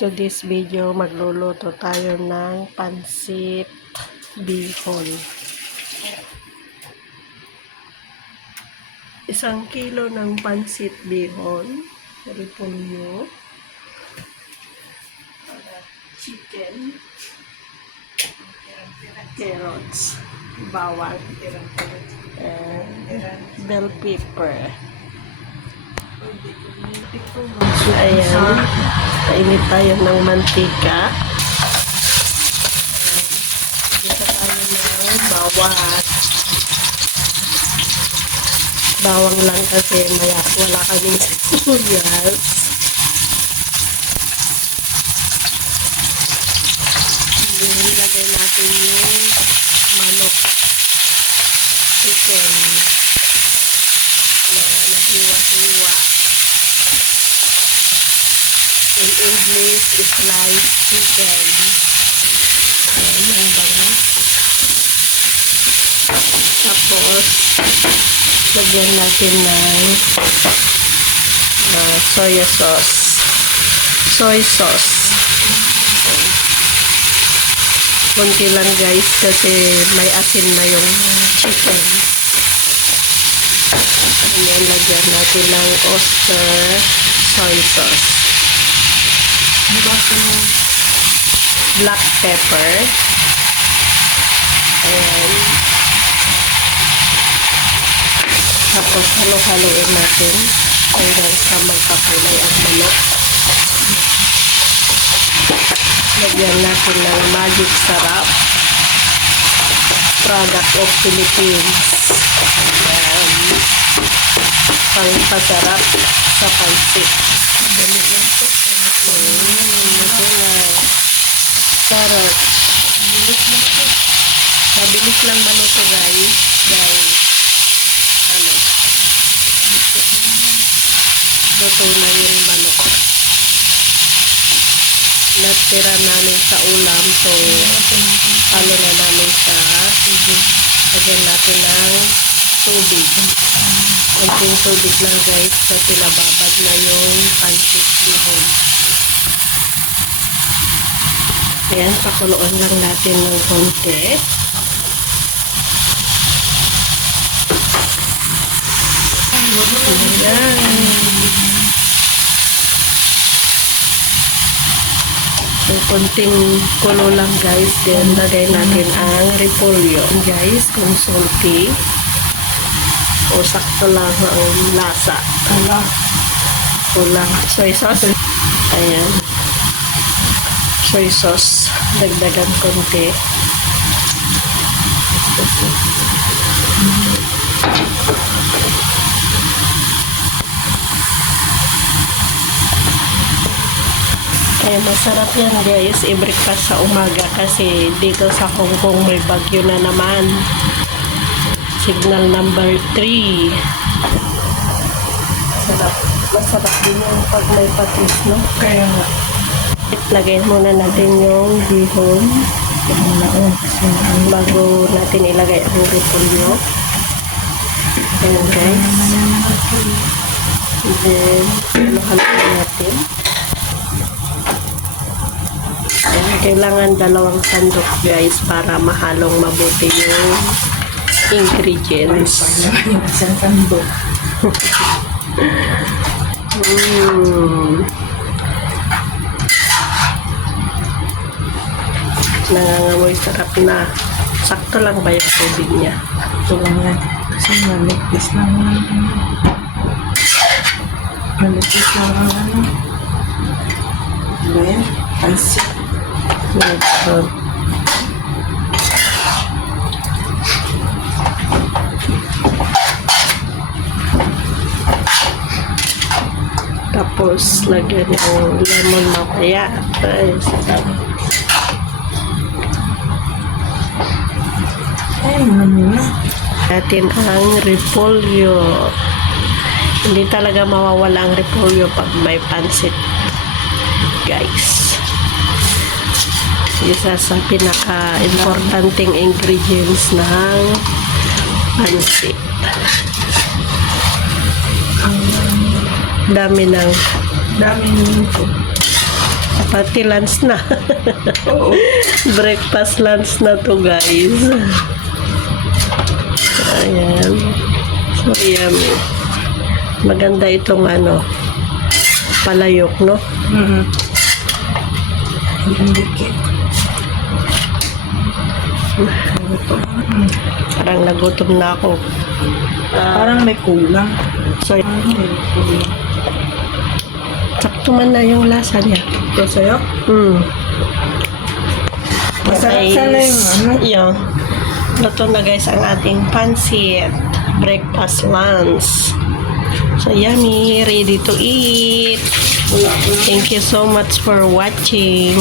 to this video, magluluto tayo ng pansit bihon. 1 kilo ng pansit bihon, repolyo, chicken, carrots, bawang, bell pepper. Ayan, painit tayo ng mantika. Dito tayo ng bawang lang kasi wala kaming sibuyas. Ilagay natin yung manok, chicken na nahiwa-hiwa. In English, sliced chicken. Ayan yung bangas. Tapos, lagyan natin ng soy sauce. Kunti lang guys kasi may asin na yung chicken. Ayan, lagyan natin ng oyster soy sauce. Black pepper. Ayan. Tapos halo-haloin natin hanggang sa magkakulay ang manok. Lagyan natin ng Magic Sarap, product of Philippines. Ayan. Pangpasarap sa pansit. Dali lang po. Ito na. Carrots. Mabilis lang maluto guys. Dahil luto na yung manok. Natira namin sa ulam, so halo na namin sa tubig. Lagyan natin ng tubig. Kunting tubig lang guys kasi nababad na yung pansit bihon. Ayan, pakuluan lang natin ng konti. Ayan. So, konting kulo lang guys. Then, lagay natin ang repolyo. Guys, kung salty o sakto lang ang lasa. Kulang. Soy sauce. Ayan. Soy sauce. Dagdagan konti. Ay, masarap yan guys, i-breakfast sa umaga kasi dito sa Hong Kong may bagyo na naman. Signal number 3. Masarap din yung pag may patis, no? Kaya nga. Lagay muna natin yung bihon bago natin ilagay ang repolyo. Ayan guys. Then, halo-halo natin. Kailangan 2 sandok guys para mahalong mabuti yung ingredients. Nangangamoy, sarap na. Sakto lang ba yung tubig niya? Sakto lang yan. Kasi malikis lang yan. Malikis lang ang ano. Ayan, pansit. Tapos lagyan ng lemon mamaya. Natin ang repolyo. Hindi talaga mawawala ang repolyo pag may pansit guys. Isa sa pinaka-importanting ingredients ng pansit. Dami ng Dami nito. Pati lunch na. Oo. Breakfast lunch na to, guys. Ayan. So, yummy. Maganda itong palayok, no? Hindi cake. Parang nagutom na ako. Parang may kulang. So, Parang may kulang. sakto man na yung lasa niya. Ito sa'yo? Masarap Guys, sana yung Yun. Luto na guys ang ating pansit. Breakfast lunch. So, yummy. Ready to eat. Thank you so much for watching.